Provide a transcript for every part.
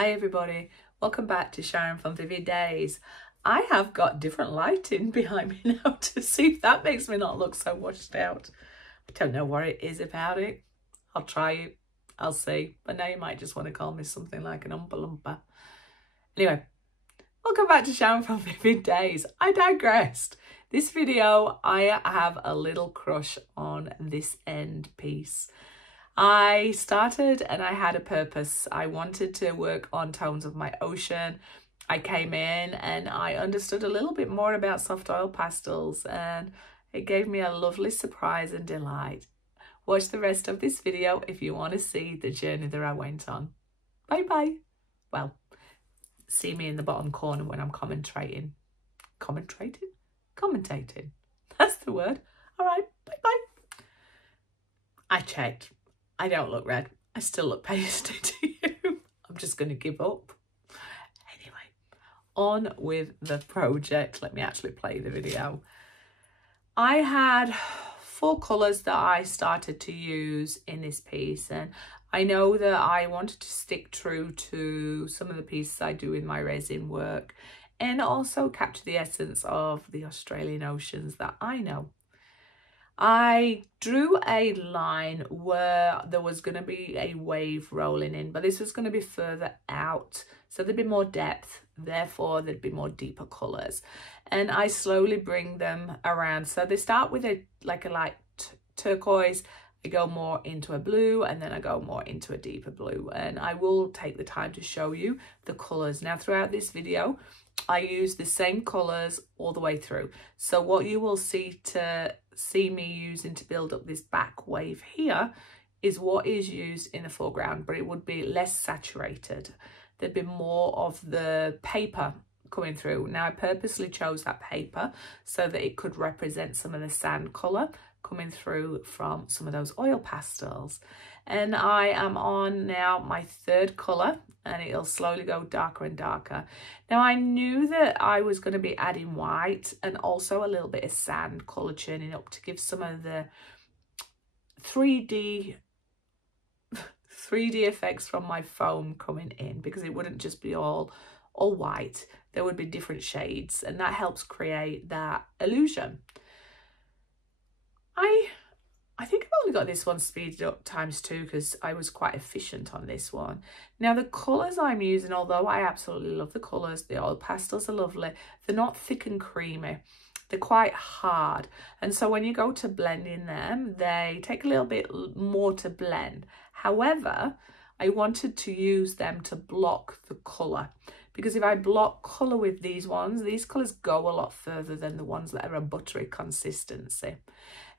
Hi everybody, welcome back to Sharon from Vivid Days. I have got different lighting behind me now to see if that makes me not look so washed out. I don't know what it is about it. I'll try it, I'll see. But now you might just want to call me something like an Oompa Loompa. Anyway, welcome back to Sharon from Vivid Days. I digressed. This video, I have a little crush on this end piece. I started and I had a purpose. I wanted to work on tones of my ocean. I came in and I understood a little bit more about soft oil pastels, and it gave me a lovely surprise and delight. Watch the rest of this video if you want to see the journey that I went on. Bye bye. Well, see me in the bottom corner when I'm commentating. Commentating. That's the word. All right, bye bye. I checked. I don't look red. I still look pasty to you. I'm just going to give up. Anyway, on with the project. Let me actually play the video. I had 4 colours that I started to use in this piece, and I know that I wanted to stick true to some of the pieces I do in my resin work and also capture the essence of the Australian oceans that I know. I drew a line where there was going to be a wave rolling in, but this was going to be further out, so there'd be more depth, therefore there'd be more deeper colours. And I slowly bring them around. So they start with a light turquoise, I go more into a blue, and then I go more into a deeper blue. And I will take the time to show you the colours. Now throughout this video, I use the same colours all the way through. So what you will see me using to build up this back wave here is what is used in the foreground, but it would be less saturated. There'd be more of the paper coming through. Now I purposely chose that paper so that it could represent some of the sand colour coming through from some of those oil pastels. And I am on now my 3rd colour, and it'll slowly go darker and darker. Now I knew that I was going to be adding white and also a little bit of sand colour churning up to give some of the 3D effects from my foam coming in, because it wouldn't just be all white. There would be different shades, and that helps create that illusion. I think I've only got this one speeded up ×2 because I was quite efficient on this one. Now the colours I'm using, although I absolutely love the colours, the oil pastels are lovely, they're not thick and creamy. They're quite hard. And so when you go to blending them, they take a little bit more to blend. However, I wanted to use them to block the colour, because if I block colour with these ones, these colours go a lot further than the ones that are a buttery consistency.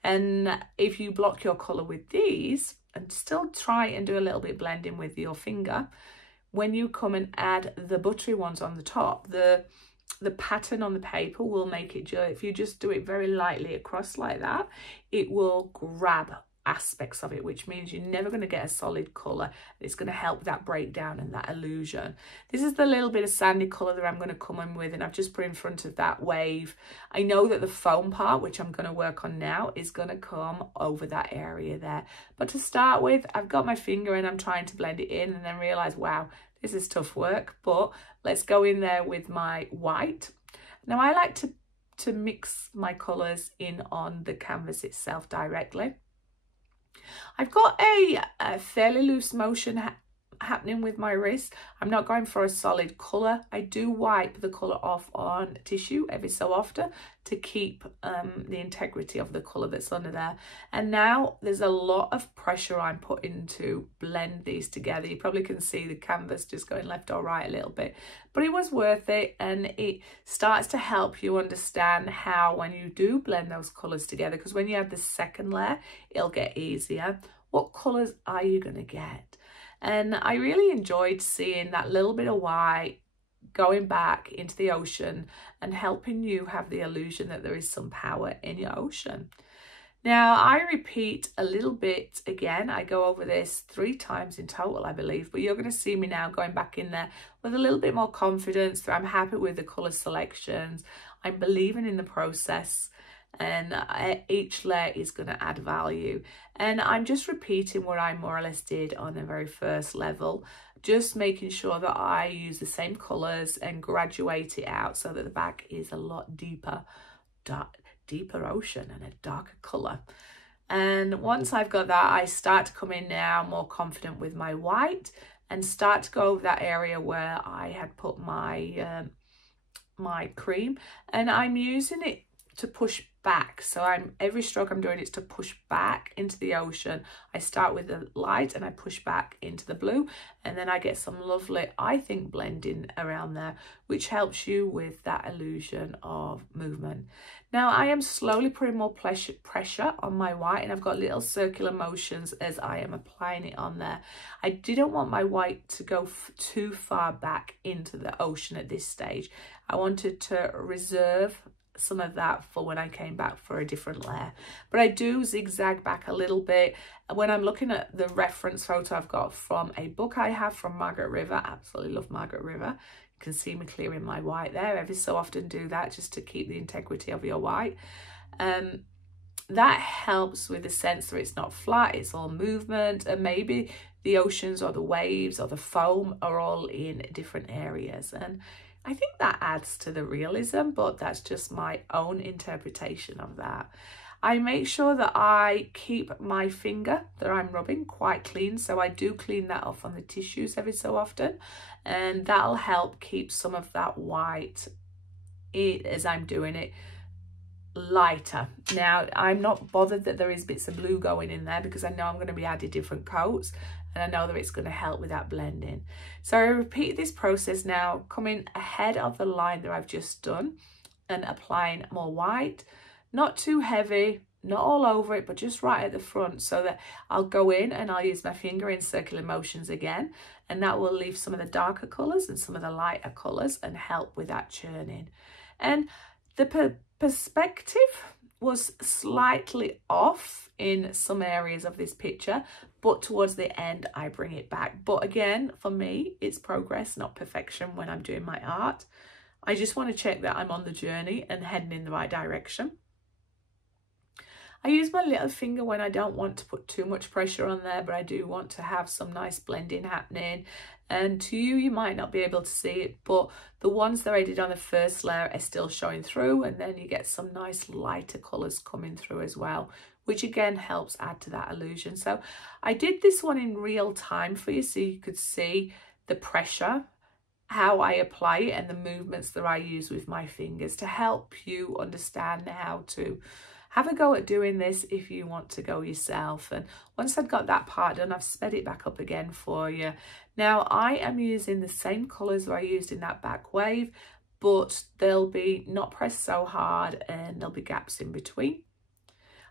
And if you block your colour with these and still try and do a little bit blending with your finger, when you come and add the buttery ones on the top, the pattern on the paper will make it, if you just do it very lightly across like that, it will grab aspects of it, which means you're never going to get a solid colour. It's going to help that breakdown and that illusion. This is the little bit of sandy colour that I'm going to come in with, and I've just put in front of that wave. I know that the foam part, which I'm going to work on now, is going to come over that area there. But to start with, I've got my finger and I'm trying to blend it in, and then realise, wow, this is tough work. But let's go in there with my white. Now I like to mix my colours in on the canvas itself directly. I've got a fairly loose motion happening with my wrist. I'm not going for a solid colour. I do wipe the colour off on tissue every so often to keep the integrity of the colour that's under there. And now there's a lot of pressure I'm putting to blend these together. You probably can see the canvas just going left or right a little bit, but it was worth it, and it starts to help you understand how, when you do blend those colours together, because when you add the second layer, it'll get easier. What colours are you going to get? And I really enjoyed seeing that little bit of white going back into the ocean and helping you have the illusion that there is some power in your ocean. Now I repeat a little bit again. I go over this 3 times in total, I believe, but you're going to see me now going back in there with a little bit more confidence. I'm happy with the colour selections. I'm believing in the process, and each layer is going to add value. And I'm just repeating what I more or less did on the very first level, just making sure that I use the same colours and graduate it out so that the back is a lot deeper, deeper ocean and a darker colour. And once I've got that, I start to come in now more confident with my white and start to go over that area where I had put my my cream, and I'm using it to push back. So every stroke I'm doing is to push back into the ocean. I start with the light and I push back into the blue, and then I get some lovely, I think, blending around there, which helps you with that illusion of movement. Now I am slowly putting more pressure on my white, and I've got little circular motions as I am applying it on there. I didn't want my white to go too far back into the ocean at this stage. I wanted to reserve some of that for when I came back for a different layer, but I do zigzag back a little bit. When I'm looking at the reference photo I've got from a book I have from Margaret River, absolutely love Margaret River. You can see me clearing my white there. Every so often do that just to keep the integrity of your white. That helps with the sense that it's not flat, it's all movement, and maybe the oceans or the waves or the foam are all in different areas, and I think that adds to the realism, but that's just my own interpretation of that. I make sure that I keep my finger that I'm rubbing quite clean, so I do clean that off on the tissues every so often, and that'll help keep some of that white, as I'm doing it, lighter. Now I'm not bothered that there is bits of blue going in there because I know I'm going to be adding different coats, and I know that it's going to help with that blending. So I repeat this process now, coming ahead of the line that I've just done and applying more white, not too heavy, not all over it, but just right at the front, so that I'll go in and I'll use my finger in circular motions again, and that will leave some of the darker colours and some of the lighter colours and help with that churning. And the perspective was slightly off in some areas of this picture, but towards the end I bring it back. But again, for me, it's progress, not perfection when I'm doing my art. I just want to check that I'm on the journey and heading in the right direction. I use my little finger when I don't want to put too much pressure on there, but I do want to have some nice blending happening. And to you, you might not be able to see it, but the ones that I did on the first layer are still showing through, and then you get some nice lighter colours coming through as well, which again helps add to that illusion. So I did this one in real time for you so you could see the pressure, how I apply it, and the movements that I use with my fingers to help you understand how to have a go at doing this if you want to go yourself. And once I've got that part done, I've sped it back up again for you. Now I am using the same colours that I used in that back wave, but they'll be not pressed so hard and there'll be gaps in between.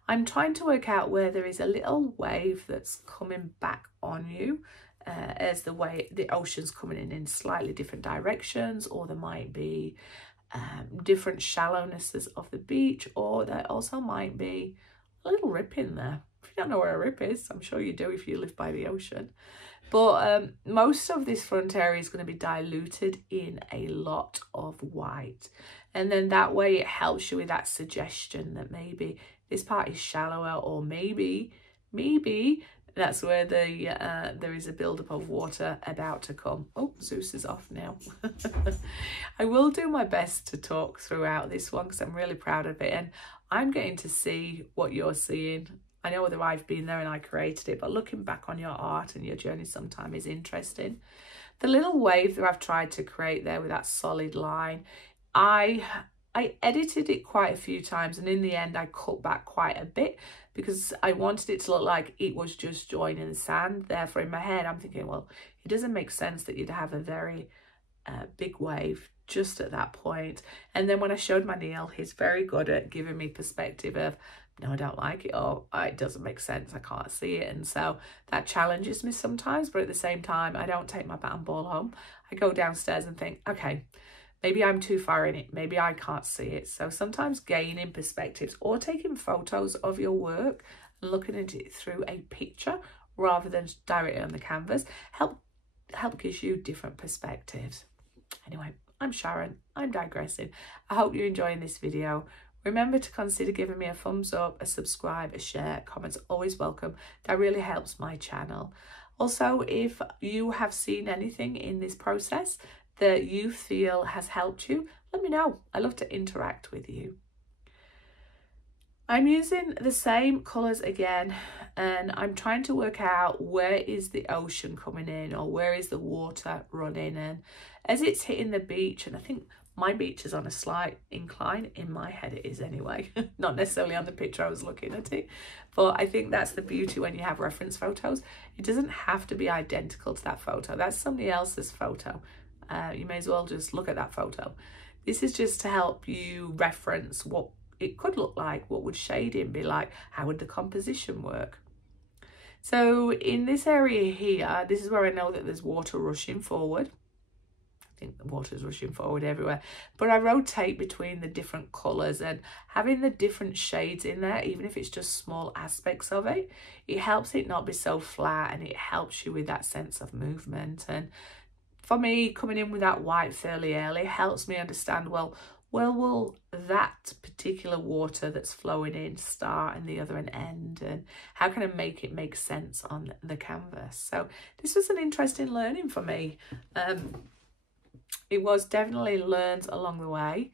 I'm trying to work out where there is a little wave that's coming back on you as the ocean's coming in slightly different directions, or there might be different shallownesses of the beach, or there also might be a little rip in there. If you don't know where a rip is, I'm sure you do if you live by the ocean. But most of this front area is going to be diluted in a lot of white, and then that way it helps you with that suggestion that maybe this part is shallower, or maybe that's where there is a buildup of water about to come. Oh, Zeus is off now. I will do my best to talk throughout this one because I'm really proud of it, and I'm getting to see what you're seeing. I know that I've been there and I created it, but looking back on your art and your journey sometime is interesting. The little wave that I've tried to create there with that solid line, I edited it quite a few times, and in the end I cut back quite a bit because I wanted it to look like it was just joining the sand. Therefore in my head I'm thinking, well, it doesn't make sense that you'd have a very big wave just at that point. And then when I showed my Neil, he's very good at giving me perspective of, no, I don't like it, or it doesn't make sense, I can't see it. And so that challenges me sometimes, but at the same time I don't take my bat and ball home. I go downstairs and think, okay, maybe I'm too far in it, maybe I can't see it. So sometimes gaining perspectives or taking photos of your work and looking at it through a picture rather than directly on the canvas help gives you different perspectives. Anyway, I'm Sharon, I'm digressing. I hope you're enjoying this video. Remember to consider giving me a thumbs up, a subscribe, a share, comments always welcome. That really helps my channel. Also, if you have seen anything in this process that you feel has helped you, let me know. I love to interact with you. I'm using the same colours again, and I'm trying to work out where is the ocean coming in, or where is the water running. And as it's hitting the beach, and I think my beach is on a slight incline, in my head it is anyway, not necessarily on the picture I was looking at it, but I think that's the beauty when you have reference photos. It doesn't have to be identical to that photo. That's somebody else's photo. You may as well just look at that photo. This is just to help you reference what it could look like, what would shading be like, how would the composition work. So in this area here, this is where I know that there's water rushing forward. I think the water is rushing forward everywhere, but I rotate between the different colours, and having the different shades in there, even if it's just small aspects of it, it helps it not be so flat, and it helps you with that sense of movement. And for me, coming in with that white fairly early helps me understand, well, where will that particular water that's flowing in start and the other end, and how can I make it make sense on the canvas? So this was an interesting learning for me. It was definitely learned along the way.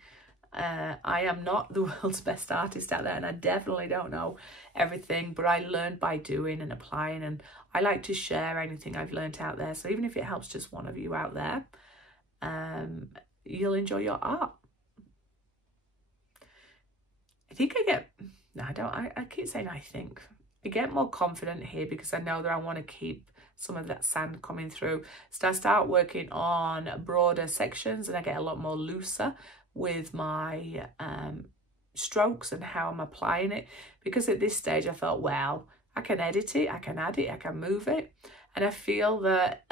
I am not the world's best artist out there, and I definitely don't know everything, but I learned by doing and applying, and I like to share anything I've learned out there. So even if it helps just one of you out there, you'll enjoy your art. I think I keep saying I think. I get more confident here because I know that I want to keep some of that sand coming through. So I start working on broader sections, and I get a lot more looser with my strokes and how I'm applying it. Because at this stage I thought, well, I can edit it, I can add it, I can move it. And I feel that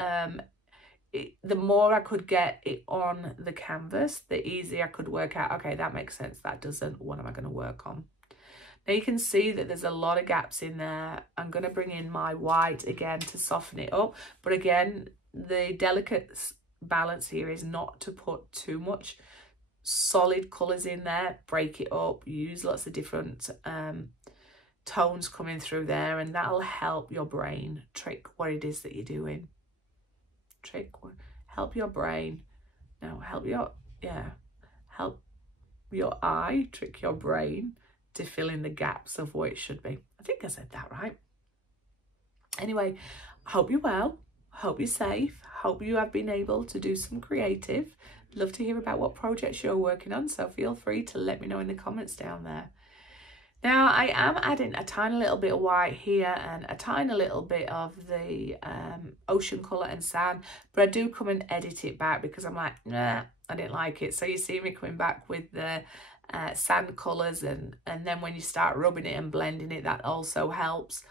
the more I could get it on the canvas, the easier I could work out, okay, that makes sense, that doesn't, what am I going to work on? Now you can see that there's a lot of gaps in there. I'm going to bring in my white again to soften it up. But again, the delicate balance here is not to put too much solid colours in there. Break it up, use lots of different tones coming through there, and that'll help your brain trick what it is that you're doing. Help your brain. Now help your eye trick your brain to fill in the gaps of what it should be. I think I said that right. Anyway, hope you're well, hope you're safe, hope you have been able to do some creative. Love to hear about what projects you're working on, so feel free to let me know in the comments down there. Now I am adding a tiny little bit of white here and a tiny little bit of the ocean colour and sand, but I do come and edit it back because I'm like, nah, I didn't like it. So you see me coming back with the sand colours, and then when you start rubbing it and blending it, that also helps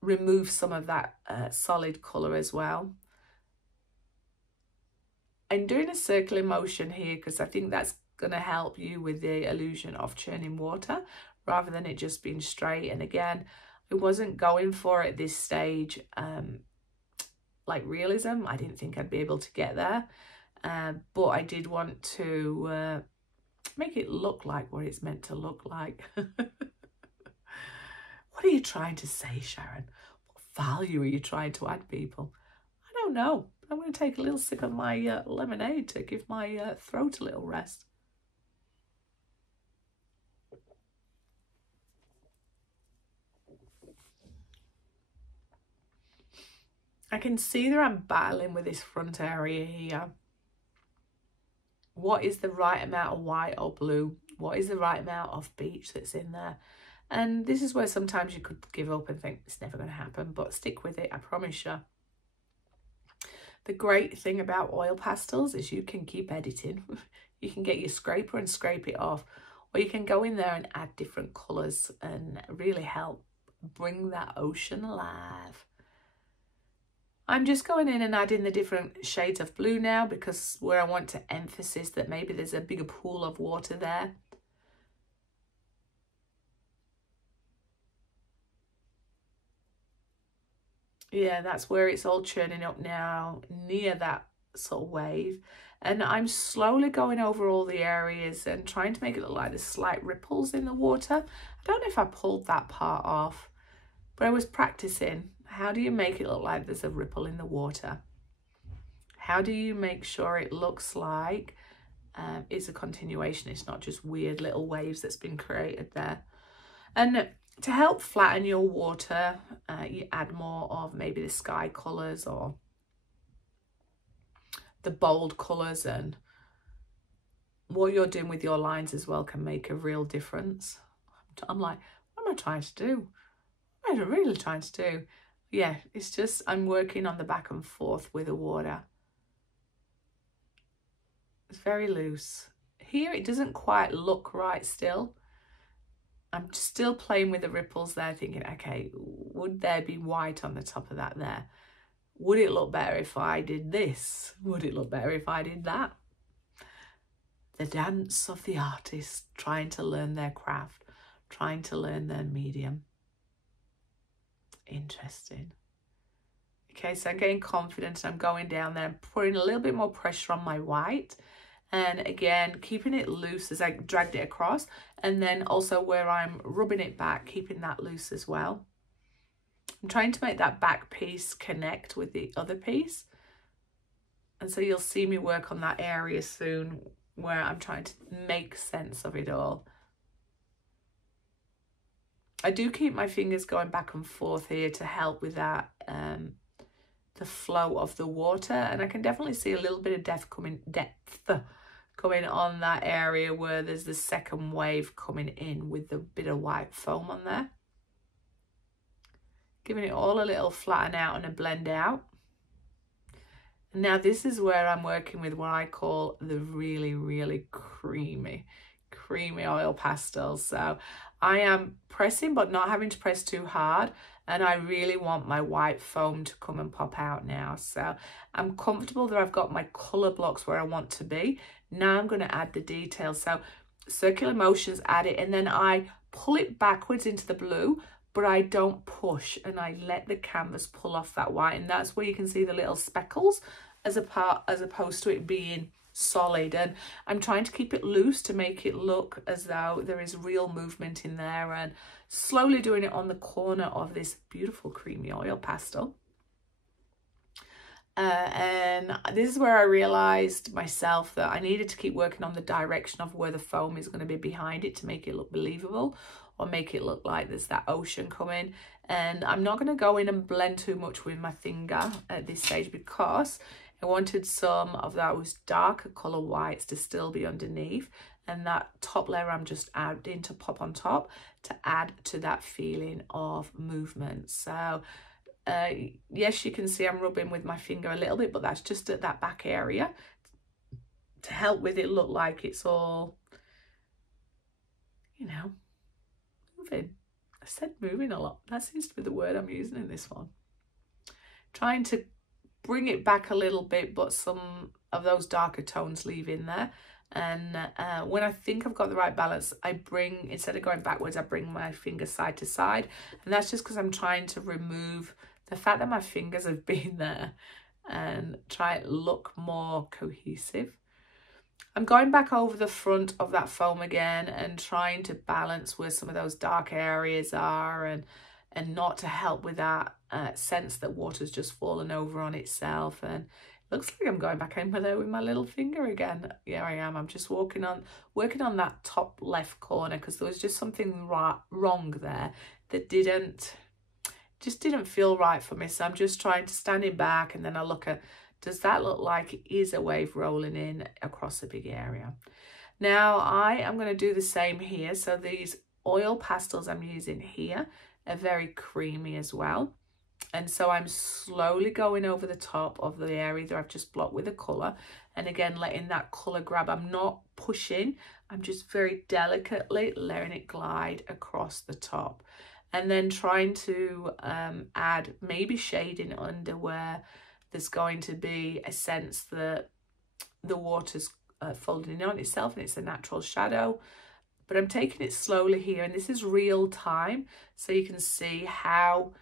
remove some of that solid colour as well. I'm doing a circular motion here because I think that's going to help you with the illusion of churning water rather than it just being straight. And again, I wasn't going for at this stage like realism. I didn't think I'd be able to get there, but I did want to make it look like what it's meant to look like. What are you trying to say, Sharon? What value are you trying to add, people? I don't know. I'm going to take a little sip of my lemonade to give my throat a little rest. I can see that I'm battling with this front area here. What is the right amount of white or blue? What is the right amount of beach that's in there? And this is where sometimes you could give up and think it's never going to happen, but stick with it, I promise you. The great thing about oil pastels is you can keep editing. You can get your scraper and scrape it off, or you can go in there and add different colours and really help bring that ocean alive. I'm just going in and adding the different shades of blue now because where I want to emphasize that maybe there's a bigger pool of water there. Yeah, that's where it's all churning up now, near that sort of wave. And I'm slowly going over all the areas and trying to make it look like there's slight ripples in the water. I don't know if I pulled that part off, but I was practicing How do you make it look like there's a ripple in the water? How do you make sure it looks like it's a continuation? It's not just weird little waves that's been created there. And to help flatten your water, you add more of maybe the sky colours or the bold colours, and what you're doing with your lines as well can make a real difference. I'm like, what am I trying to do? What am I really trying to do? Yeah, it's just I'm working on the back and forth with the water. It's very loose. Here it doesn't quite look right still. I'm still playing with the ripples there, thinking, okay, would there be white on the top of that there? Would it look better if I did this? Would it look better if I did that? The dance of the artist, trying to learn their craft, trying to learn their medium. Interesting. Okay, so I'm getting confident. I'm going down there, putting a little bit more pressure on my white. And again, keeping it loose as I dragged it across. And then also where I'm rubbing it back, keeping that loose as well. I'm trying to make that back piece connect with the other piece. And so you'll see me work on that area soon where I'm trying to make sense of it all. I do keep my fingers going back and forth here to help with that, the flow of the water. And I can definitely see a little bit of depth coming on that area where there's the second wave coming in with the bit of white foam on there. Giving it all a little flatten out and a blend out. And now this is where I'm working with what I call the really, really creamy oil pastels. So I am pressing but not having to press too hard, and I really want my white foam to come and pop out now. So I'm comfortable that I've got my colour blocks where I want to be. Now I'm going to add the details. So circular motions, add it, and then I pull it backwards into the blue, but I don't push, and I let the canvas pull off that white, and that's where you can see the little speckles as opposed to it being solid. And I'm trying to keep it loose to make it look as though there is real movement in there, and slowly doing it on the corner of this beautiful creamy oil pastel. And this is where I realized myself that I needed to keep working on the direction of where the foam is going to be behind it to make it look believable, or make it look like there's that ocean coming. And I'm not going to go in and blend too much with my finger at this stage, because I wanted some of those darker colour whites to still be underneath, and that top layer I'm just adding to pop on top to add to that feeling of movement. So yes, you can see I'm rubbing with my finger a little bit, but that's just at that back area to help with it look like it's all, you know, moving. I said moving a lot. That seems to be the word I'm using in this one. Trying to bring it back a little bit, but some of those darker tones leave in there. And when I think I've got the right balance, I bring, instead of going backwards, I bring my finger side to side. And that's just because I'm trying to remove the fact that my fingers have been there and try it look more cohesive. I'm going back over the front of that foam again and trying to balance where some of those dark areas are, and not to help with that sense that water's just fallen over on itself. And it looks like I'm going back in there with my little finger again. Yeah, I am. I'm just working on that top left corner, because there was just something wrong there that just didn't feel right for me. So I'm just trying to stand it back, and then I look at, does that look like it is a wave rolling in across a big area? Now I am going to do the same here. So these oil pastels I'm using here are very creamy as well. And so I'm slowly going over the top of the area that I've just blocked with a colour. And again, letting that colour grab. I'm not pushing. I'm just very delicately letting it glide across the top. And then trying to add maybe shading under where there's going to be a sense that the water's folding in on itself and it's a natural shadow. But I'm taking it slowly here, and this is real time, so you can see how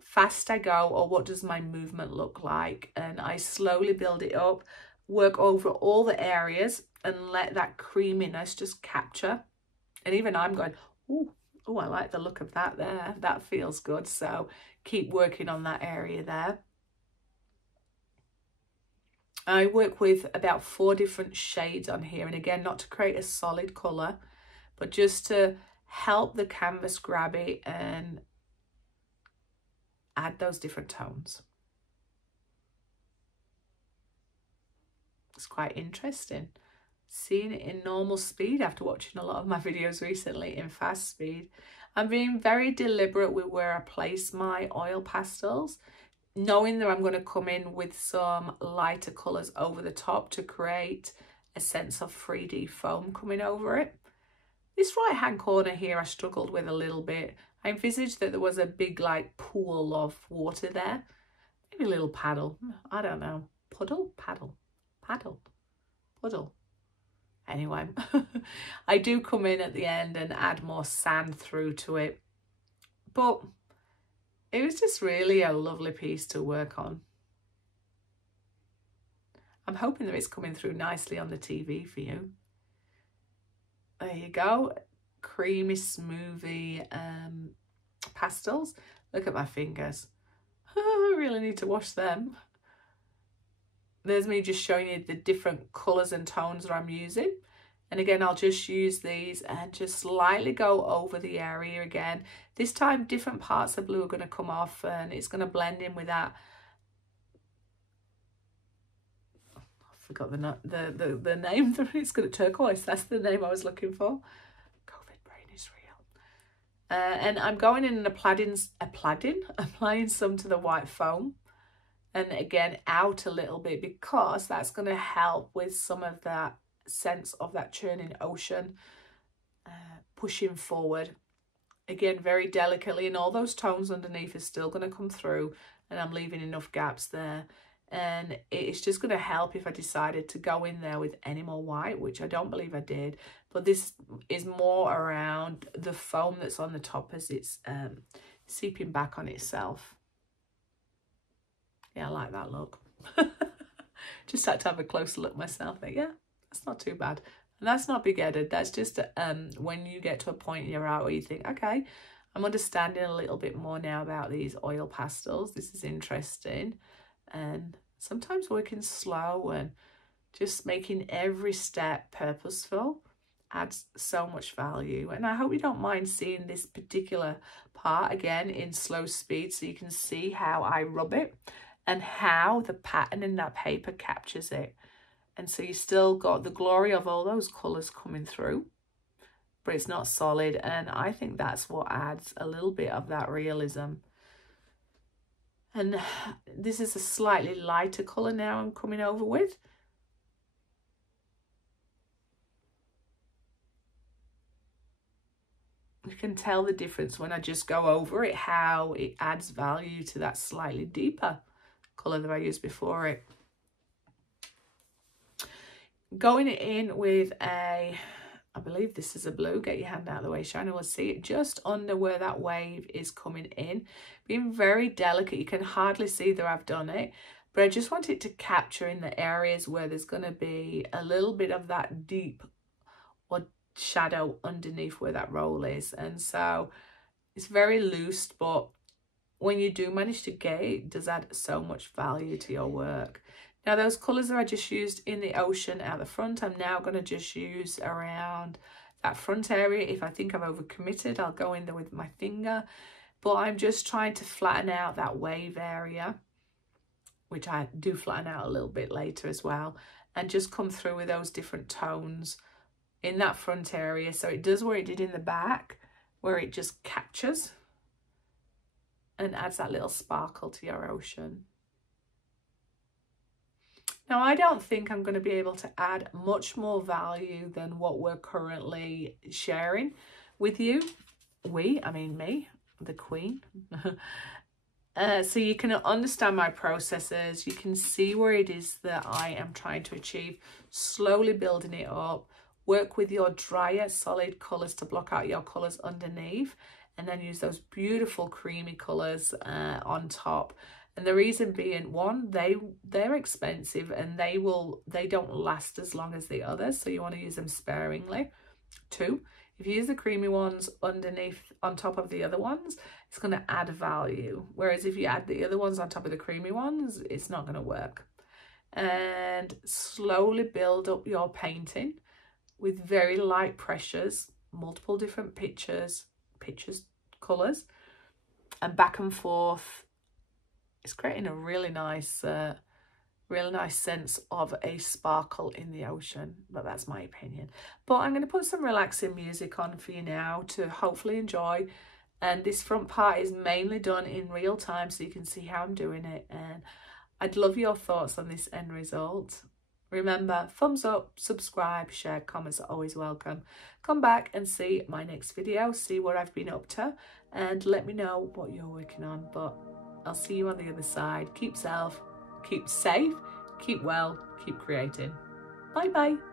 fast I go, or what does my movement look like. And I slowly build it up, work over all the areas, and let that creaminess just capture. And even I'm going, oh, I like the look of that there. That feels good. So keep working on that area there. I work with about 4 different shades on here, and again, not to create a solid colour, but just to help the canvas grab it and add those different tones. It's quite interesting seeing it in normal speed after watching a lot of my videos recently in fast speed. I'm being very deliberate with where I place my oil pastels, knowing that I'm going to come in with some lighter colours over the top to create a sense of 3D foam coming over it. This right hand corner here I struggled with a little bit. I envisaged that there was a big like pool of water there. Maybe a little paddle. I don't know. Puddle? Paddle. Paddle. Puddle. Anyway, I do come in at the end and add more sand through to it. But it was just really a lovely piece to work on. I'm hoping that it's coming through nicely on the TV for you. There you go. Creamy, smoothie pastels. Look at my fingers. I really need to wash them. There's me just showing you the different colours and tones that I'm using. And again, I'll just use these and just slightly go over the area again. This time, different parts of blue are going to come off and it's going to blend in with that. I forgot the name. It's going to turquoise. That's the name I was looking for. COVID brain is real. And I'm going in and applying some to the white foam. And again, out a little bit, because that's going to help with some of that sense of that churning ocean, pushing forward. Again, very delicately, and all those tones underneath are still going to come through, and I'm leaving enough gaps there. And it's just going to help if I decided to go in there with any more white, which I don't believe I did. But this is more around the foam that's on the top as it's seeping back on itself. Yeah, I like that look. Just had to have a closer look myself. But yeah, that's not too bad. And that's not big-headed. That's just when you get to a point in your art where you think, okay, I'm understanding a little bit more now about these oil pastels. This is interesting. And sometimes working slow and just making every step purposeful adds so much value. And I hope you don't mind seeing this particular part again in slow speed so you can see how I rub it and how the pattern in that paper captures it. And so you still got the glory of all those colours coming through, but it's not solid. And I think that's what adds a little bit of that realism. And this is a slightly lighter colour now I'm coming over with. You can tell the difference when I just go over it, how it adds value to that slightly deeper colour that I used before it. Going in with a, I believe this is a blue, get your hand out of the way, Sharon, we'll see it just under where that wave is coming in. Being very delicate, you can hardly see that I've done it, but I just want it to capture in the areas where there's going to be a little bit of that deep or shadow underneath where that roll is. And so it's very loose, but when you do manage to get it, it does add so much value to your work. Now those colours that I just used in the ocean out the front, I'm now going to just use around that front area. If I think I've overcommitted, I'll go in there with my finger, but I'm just trying to flatten out that wave area, which I do flatten out a little bit later as well, and just come through with those different tones in that front area. So it does what it did in the back, where it just captures and adds that little sparkle to your ocean. Now, I don't think I'm going to be able to add much more value than what we're currently sharing with you. I mean me, the queen. So you can understand my processes. You can see where it is that I am trying to achieve, slowly building it up. Work with your drier solid colours to block out your colours underneath, and then use those beautiful creamy colours on top. And the reason being, one, they're expensive and they don't last as long as the others, so you want to use them sparingly. Two, if you use the creamy ones underneath on top of the other ones, it's going to add value. Whereas if you add the other ones on top of the creamy ones, it's not going to work. And slowly build up your painting with very light pressures, multiple different pictures, colours, and back and forth. It's creating a really nice sense of a sparkle in the ocean, but that's my opinion. But I'm going to put some relaxing music on for you now to hopefully enjoy. And this front part is mainly done in real time, so you can see how I'm doing it. And I'd love your thoughts on this end result. Remember, thumbs up, subscribe, share, comments are always welcome. Come back and see my next video, see what I've been up to, and let me know what you're working on. But I'll see you on the other side. Keep safe, keep well, keep creating. Bye bye.